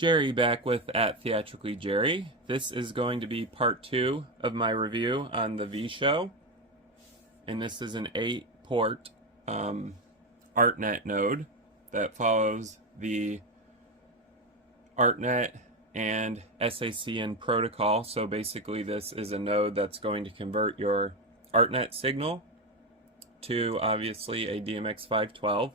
Jerry back with at Theatrically Jerry. This is going to be part 2 of my review on the V-Show. And this is an 8-port ArtNet node that follows the ArtNet and SACN protocol. So basically this is a node that's going to convert your ArtNet signal to obviously a DMX512.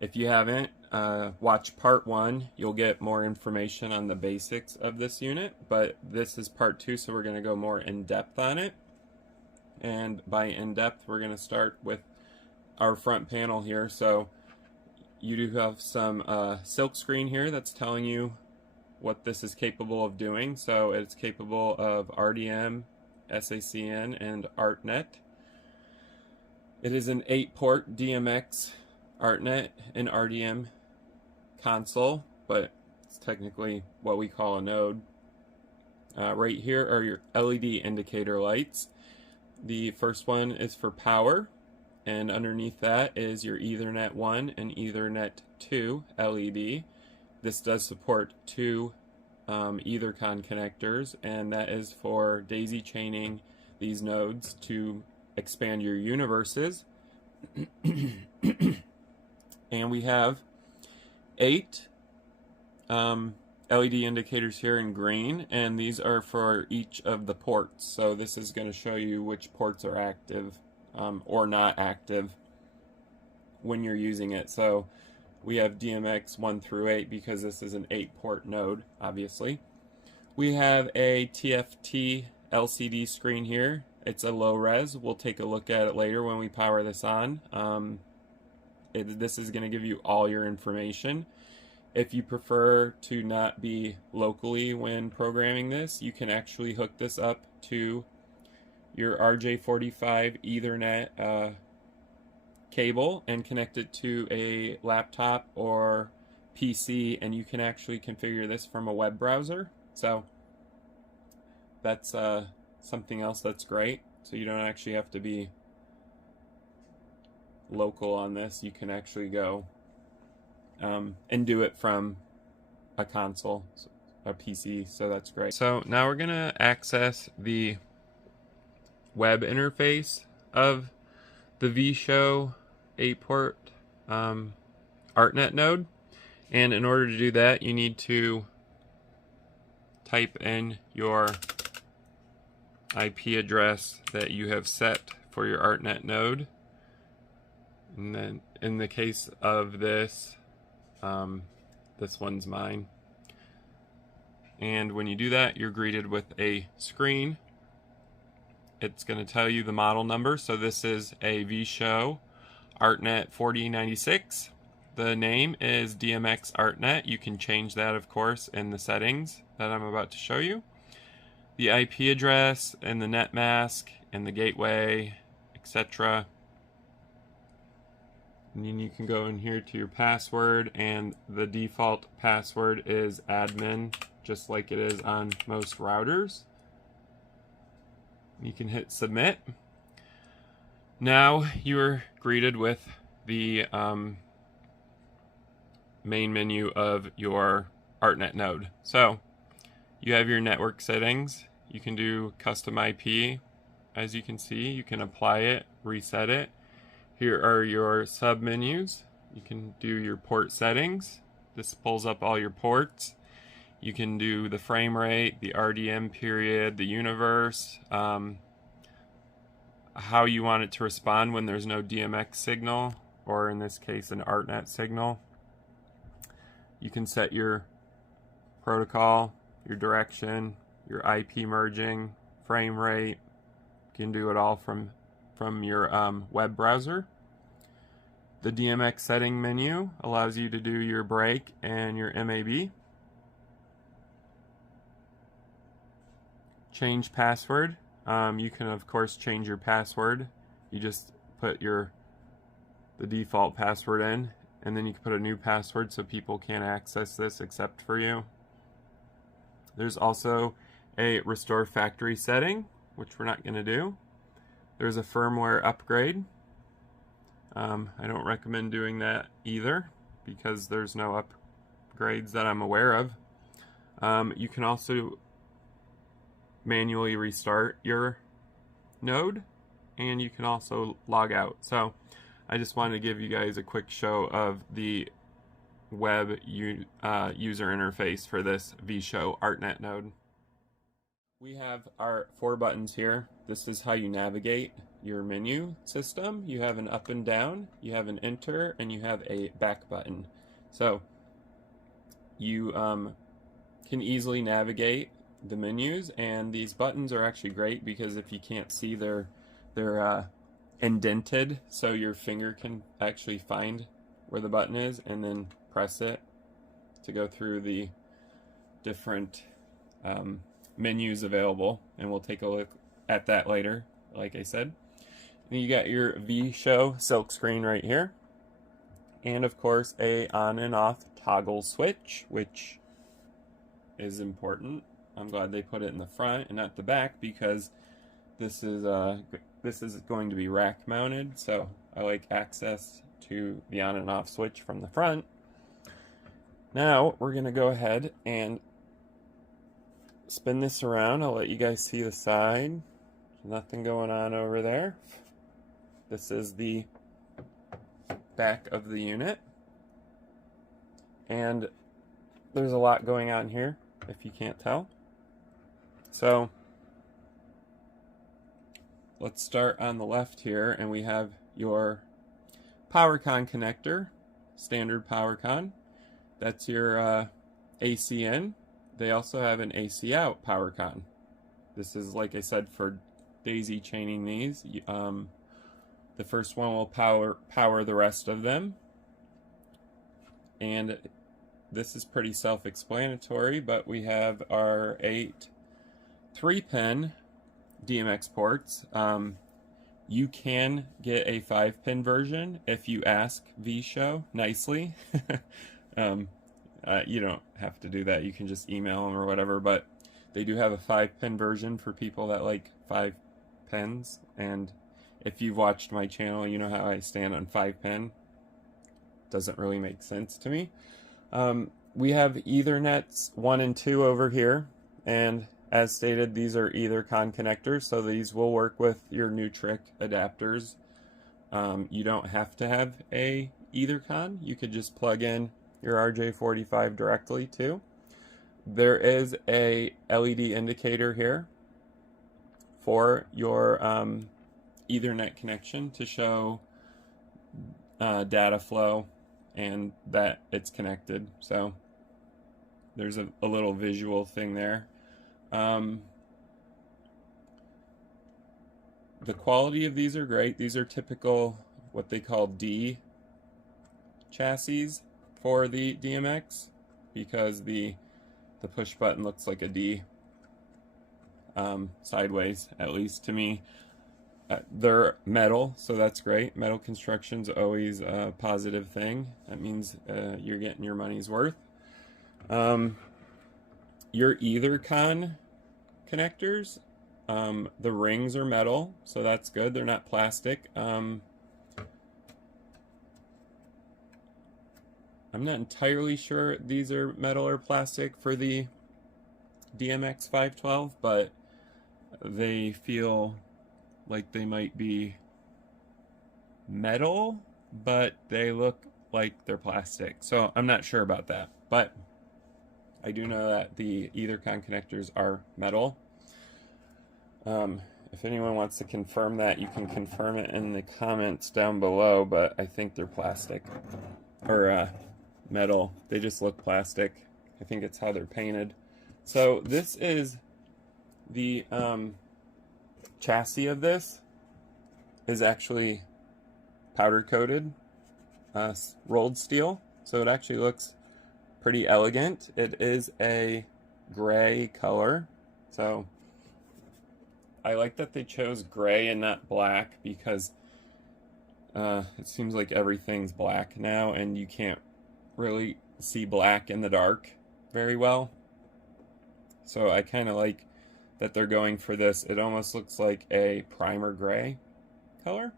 If you haven't, watch part 1. You'll get more information on the basics of this unit, but this is part 2, so we're going to go more in depth on it. And by in depth, we're going to start with our front panel here. So you do have some silk screen here that's telling you what this is capable of doing. So it's capable of RDM, SACN, and ArtNet. It is an 8-port DMX ArtNet and RDM console, but it's technically what we call a node. Right here are your LED indicator lights. The first one is for power, and underneath that is your Ethernet 1 and Ethernet 2 LED. This does support 2 Ethercon connectors, and that is for daisy chaining these nodes to expand your universes. And we have 8 LED indicators here in green, and these are for each of the ports. So this is going to show you which ports are active or not active when you're using it. So we have DMX 1 through 8 because this is an 8-port node, obviously. We have a TFT LCD screen here. It's a low res. We'll take a look at it later when we power this on. This is going to give you all your information. If you prefer to not be locally when programming this, you can actually hook this up to your RJ45 Ethernet cable and connect it to a laptop or PC, and you can actually configure this from a web browser. So that's something else that's great. So you don't actually have to be local on this. You can actually go and do it from a console, a PC, so that's great. So now we're gonna access the web interface of the V-Show 8-port ArtNet node, and in order to do that you need to type in your IP address that you have set for your ArtNet node. And then in the case of this, this one's mine. And when you do that, you're greeted with a screen. It's going to tell you the model number. So this is a V-Show ArtNet 4096. The name is DMX ArtNet. You can change that, of course, in the settings that I'm about to show you. The IP address and the net mask and the gateway, etc. And then you can go in here to your password, and the default password is admin, just like it is on most routers. You can hit submit. Now you're greeted with the main menu of your ArtNet node. So you have your network settings. You can do custom IP. As you can see, you can apply it, reset it. Here are your sub menus. You can do your port settings. This pulls up all your ports. You can do the frame rate, the RDM period, the universe, how you want it to respond when there's no DMX signal, or in this case an ArtNet signal. You can set your protocol, your direction, your IP merging, frame rate. You can do it all from your web browser. The DMX setting menu allows you to do your break and your MAB. Change password. You can of course change your password. You just put the default password in, and then you can put a new password so people can't access this except for you. There's also a restore factory setting, which we're not going to do. There's a firmware upgrade. I don't recommend doing that either because there's no grades that I'm aware of. You can also manually restart your node, and you can also log out. So I just wanted to give you guys a quick show of the web user interface for this vShow ArtNet node. We have our 4 buttons here. This is how you navigate your menu system. You have an up and down, you have an enter, and you have a back button. So you can easily navigate the menus, and these buttons are actually great because if you can't see, they're indented, so your finger can actually find where the button is and then press it to go through the different menus available, and we'll take a look at that later, like I said. And you got your vShow silk screen right here, and of course a on and off toggle switch, which is important. I'm glad they put it in the front and not the back, because this is going to be rack mounted, so I like access to the on and off switch from the front. Now we're going to go ahead and spin this around. I'll let you guys see the side. Nothing going on over there. This is the back of the unit, and there's a lot going on here if you can't tell. So let's start on the left here, and we have your PowerCon connector, standard PowerCon. That's your AC in. They also have an AC out PowerCon. This is, like I said, for daisy chaining these. The first one will power the rest of them. And this is pretty self-explanatory, but we have our 8 3-pin DMX ports. You can get a 5-pin version if you ask vShow nicely. You don't have to do that. You can just email them or whatever, but they do have a 5-pin version for people that like 5 pins. And if you've watched my channel, you know how I stand on 5-pin. Doesn't really make sense to me. We have Ethernets 1 and 2 over here, and as stated, these are EtherCon connectors, so these will work with your Nutric adapters. You don't have to have a EtherCon. You could just plug in your RJ45 directly too. There is a LED indicator here for your Ethernet connection to show data flow and that it's connected. So there's a little visual thing there. The quality of these are great. These are typical what they call D chassis for the DMX, because the push button looks like a D, sideways, at least to me. They're metal, so that's great. Metal construction's always a positive thing. That means you're getting your money's worth. Your EtherCon connectors, the rings are metal, so that's good. They're not plastic. I'm not entirely sure these are metal or plastic for the DMX512, but they feel like they might be metal, but they look like they're plastic. So I'm not sure about that, but I do know that the EtherCon connectors are metal. If anyone wants to confirm that, you can confirm it in the comments down below, but I think they're plastic or metal. They just look plastic. I think it's how they're painted. So this is the chassis of this is actually powder coated rolled steel, so it actually looks pretty elegant. It is a gray color, so I like that they chose gray and not black, because it seems like everything's black now and you can't really see black in the dark very well. So I kind of like that they're going for this. It almost looks like a primer gray color.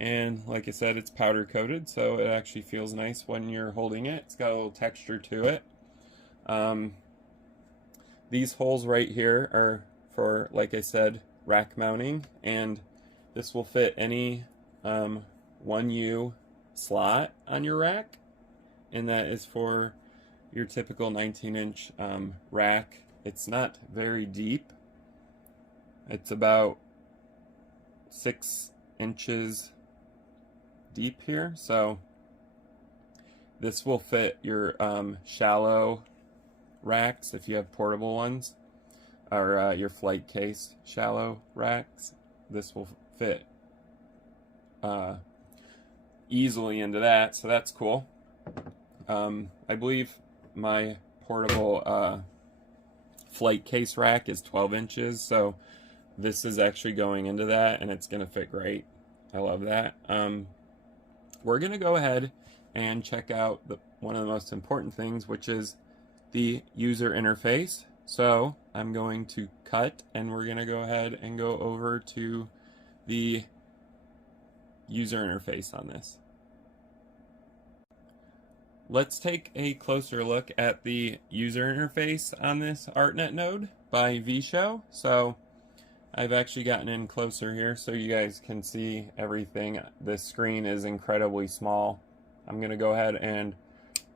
And like I said, it's powder coated, so it actually feels nice when you're holding it. It's got a little texture to it. These holes right here are for, like I said, rack mounting, and this will fit any 1U slot on your rack, and that is for your typical 19-inch rack. It's not very deep. It's about 6 inches deep here, so this will fit your shallow racks if you have portable ones, or your flight case shallow racks. This will fit easily into that, so that's cool. I believe my portable flight case rack is 12 inches, so this is actually going into that, and it's going to fit great. I love that. We're going to go ahead and check out one of the most important things, which is the user interface. So I'm going to cut, and we're going to go ahead and go over to the user interface on this. Let's take a closer look at the user interface on this ArtNet node by VShow. So I've actually gotten in closer here so you guys can see everything. This screen is incredibly small. I'm going to go ahead and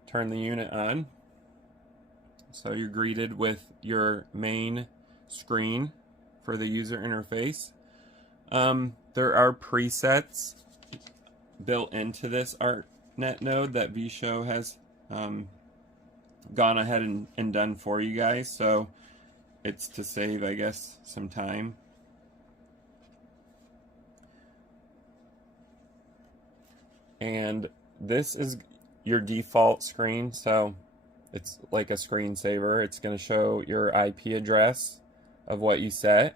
turn the unit on. So you're greeted with your main screen for the user interface. There are presets built into this ArtNet node that VShow has gone ahead and done for you guys. So it's to save, I guess, some time. And this is your default screen, so it's like a screensaver. It's going to show your IP address of what you set.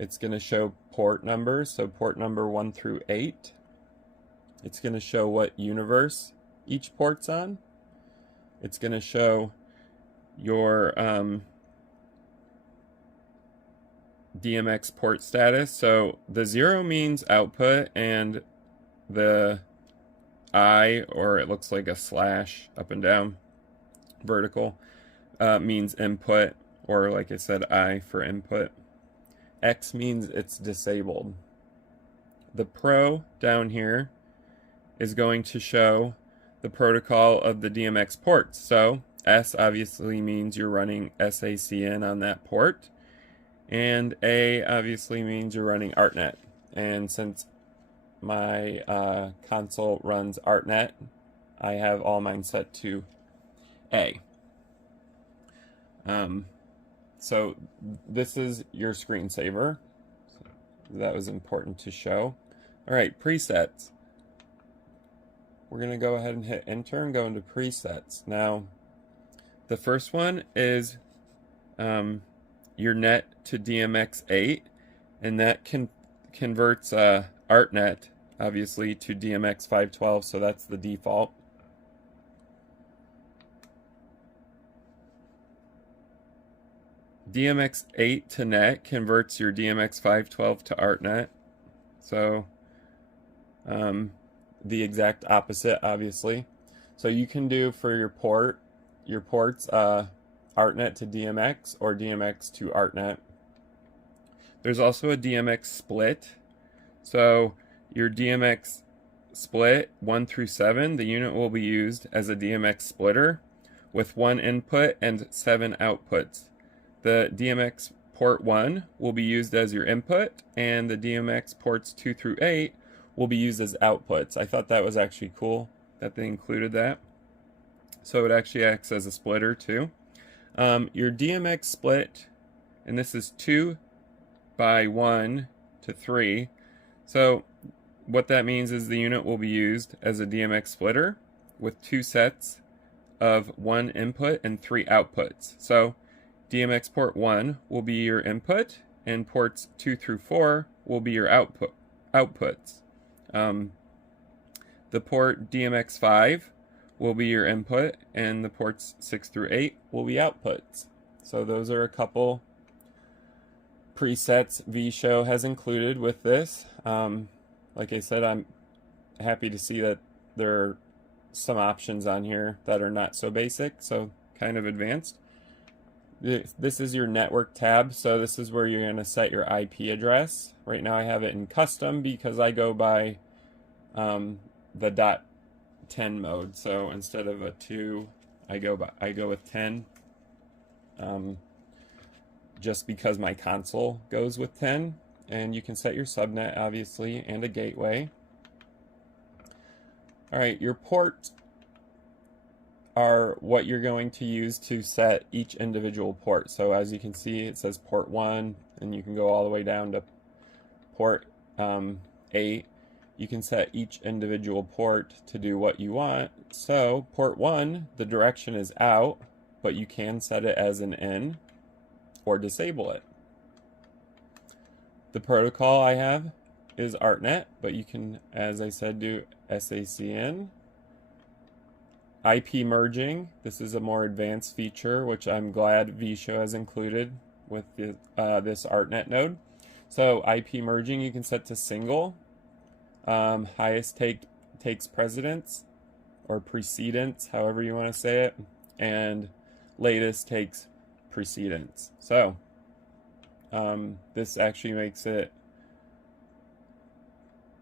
It's going to show port numbers, so port number 1 through 8. It's going to show what universe each port's on. It's going to show your DMX port status. So the 0 means output, and the I, or it looks like a slash up and down vertical, means input, or like I said, I for input. X means it's disabled. The Pro down here is going to show the protocol of the DMX ports. So S obviously means you're running SACN on that port, and A obviously means you're running ArtNet. And since my console runs ArtNet, I have all mine set to A. So this is your screensaver. So that was important to show. All right, presets. We're going to go ahead and hit enter and go into presets. Now, the first one is your net to DMX8, and that converts ArtNet obviously to DMX512, so that's the default. DMX8 to net converts your DMX512 to ArtNet, so the exact opposite, obviously. So you can do for your ports ArtNet to DMX or DMX to ArtNet. There's also a DMX split. So your DMX split 1 through 7, the unit will be used as a DMX splitter with 1 input and 7 outputs. The DMX port 1 will be used as your input, and the DMX ports 2 through 8 will be used as outputs. I thought that was actually cool that they included that. So it actually acts as a splitter too. Your DMX split, and this is 2 by 1 to 3. So what that means is the unit will be used as a DMX splitter with 2 sets of 1 input and 3 outputs. So DMX port 1 will be your input, and ports 2 through 4 will be your outputs. The port DMX5 will be your input, and the ports 6 through 8 will be outputs. So those are a couple presets VShow has included with this. like I said, I'm happy to see that there are some options on here that are not so basic, so kind of advanced. This is your network tab, so this is where you're going to set your IP address. Right now I have it in custom because I go by the .10 mode, so instead of a 2, I go with 10, just because my console goes with 10. And you can set your subnet, obviously, and a gateway. All right, your port are what you're going to use to set each individual port. So as you can see, it says port 1, and you can go all the way down to port 8. You can set each individual port to do what you want. So port 1, the direction is out, but you can set it as an in or disable it. The protocol I have is ArtNet, but you can, as I said, do SACN. IP merging, this is a more advanced feature, which I'm glad VShow has included with this ArtNet node. So IP merging you can set to single. Highest takes precedence, or precedence, however you want to say it, and latest takes precedence. So this actually makes it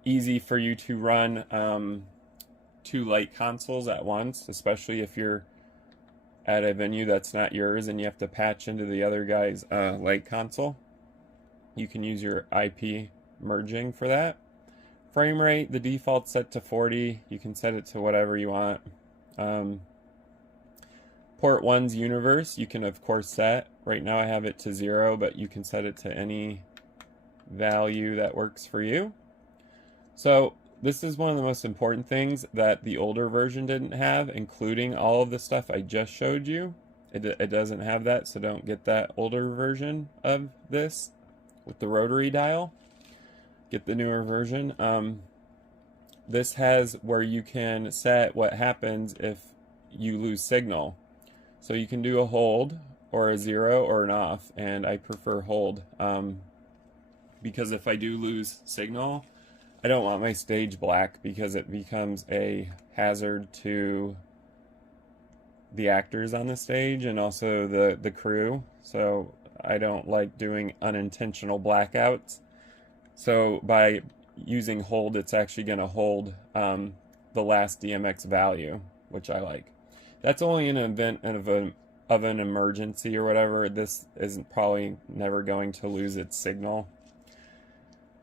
easy for you to run 2 light consoles at once, especially if you're at a venue that's not yours and you have to patch into the other guy's light console. You can use your IP merging for that. Frame rate, the default's set to 40. You can set it to whatever you want. Port 1's universe, you can of course set. Right now I have it to 0, but you can set it to any value that works for you. So this is one of the most important things that the older version didn't have, including all of the stuff I just showed you. It doesn't have that, so don't get that older version of this with the rotary dial. Get the newer version. This has where you can set what happens if you lose signal. So you can do a hold, or a 0, or an off, and I prefer hold, because if I do lose signal, I don't want my stage black, because it becomes a hazard to the actors on the stage and also the crew. So I don't like doing unintentional blackouts. So by using hold, it's actually going to hold the last DMX value, which I like. That's only in an event of an emergency or whatever. This isn't probably never going to lose its signal,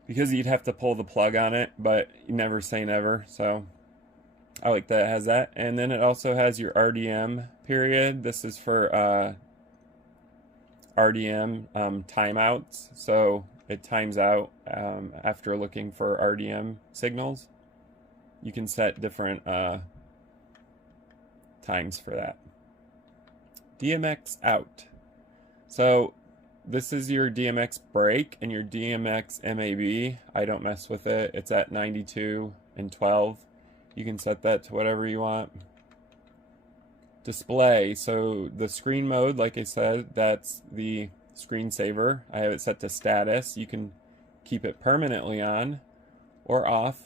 because you'd have to pull the plug on it, but you never say never. So I like that it has that. And then it also has your RDM period. This is for RDM timeouts. So it times out after looking for RDM signals. You can set different times for that. DMX out. So this is your DMX break and your DMX MAB. I don't mess with it. It's at 92 and 12. You can set that to whatever you want. Display. So the screen mode, like I said, that's the screensaver. I have it set to status. You can keep it permanently on or off.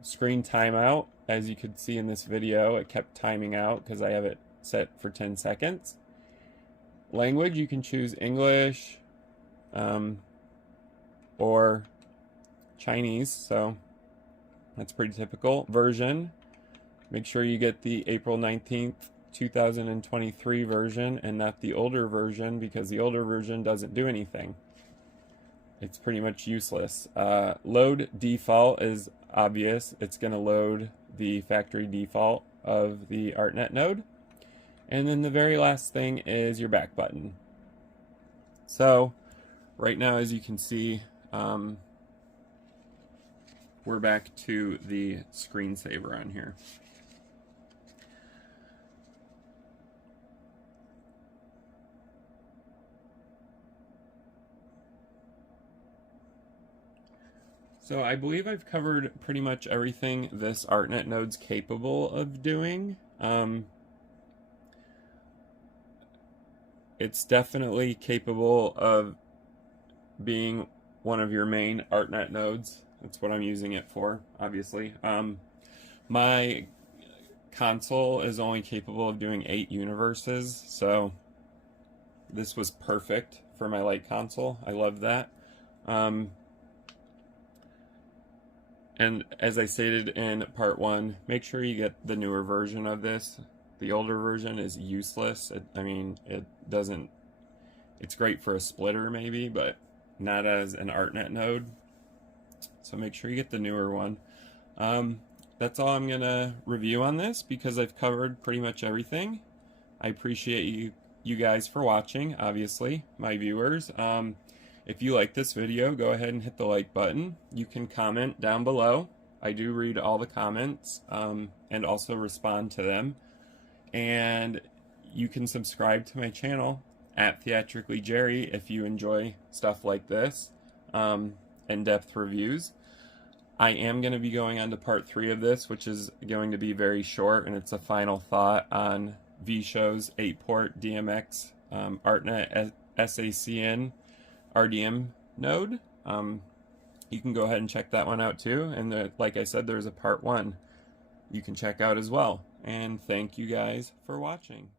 Screen timeout. As you could see in this video, it kept timing out because I have it set for 10 seconds. Language, you can choose English or Chinese, so that's pretty typical. Version, make sure you get the April 19th, 2023 version and not the older version, because the older version doesn't do anything. It's pretty much useless. Load default is obvious. It's going to load the factory default of the ArtNet node. And then the very last thing is your back button. So right now, as you can see, we're back to the screensaver on here. So I believe I've covered pretty much everything this ArtNet node's capable of doing. It's definitely capable of being one of your main ArtNet nodes. That's what I'm using it for, obviously. My console is only capable of doing 8 universes, so this was perfect for my light console. I love that. And as I stated in part 1, make sure you get the newer version of this. The older version is useless. It doesn't, it's great for a splitter maybe, but not as an ArtNet node. So make sure you get the newer one. That's all I'm gonna review on this because I've covered pretty much everything. I appreciate you guys for watching, obviously, my viewers. If you like this video, go ahead and hit the like button. You can comment down below. I do read all the comments and also respond to them. And you can subscribe to my channel at Theatrically Jerry if you enjoy stuff like this, in-depth reviews. I am going to be going on to part 3 of this, which is going to be very short, and it's a final thought on VShow's 8-port DMX ArtNet SACN RDM node. You can go ahead and check that one out too, and like I said, there's a part 1 you can check out as well. And thank you guys for watching.